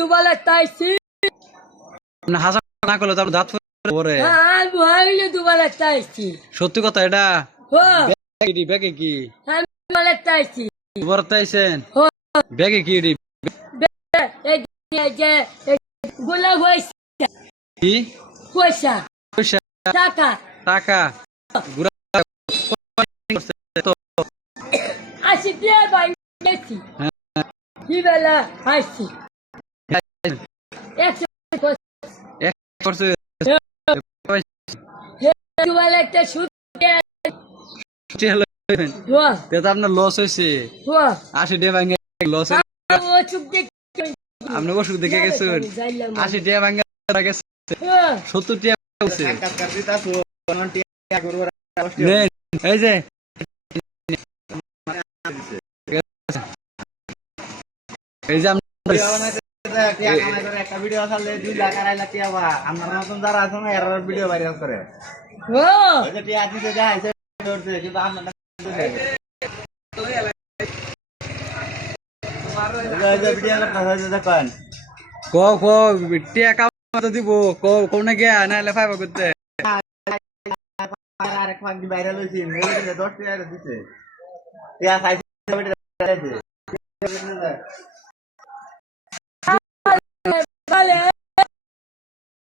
দুবেলা তাইছি হাসা না করলে তার দাঁত পরে দুবেলা তাইছি সত্যি কথা এটা ব্যাগে কি দুবেলা তাইছি বড় তাইছেন ব্যাগে কি গোলা হয়েছে কি পয়সা পয়সা টাকা টাকা ঘুরা আসি দিয়ে ভাই গেছি দুবেলা আসছি করছে দুবেলা একটা সুদ আপনার লস হয়েছে 80 টাকা ভাঙে লস আপনি ওষুধ দেখে গেছেন 80 টাকা ভাঙে গেছে 70 টাকা এই যে এই যে একটা ভিডিও ছাড়লে 2 লাখ 2.5 লাখ টাকা পাবা আমার মতন যারা আছে না এর ভিডিও ভাইরাল করে ওই যে টিয়া দিতে যাইছে করতে কিন্তু আমরা ভিডিও দেখেন টাকা দিব কোনে গিয়া না লেফাইবা করতে আরেক ফাঁক ভাইরাল হইছে 10 টাকা দিছে টিয়া খাইছে Vale.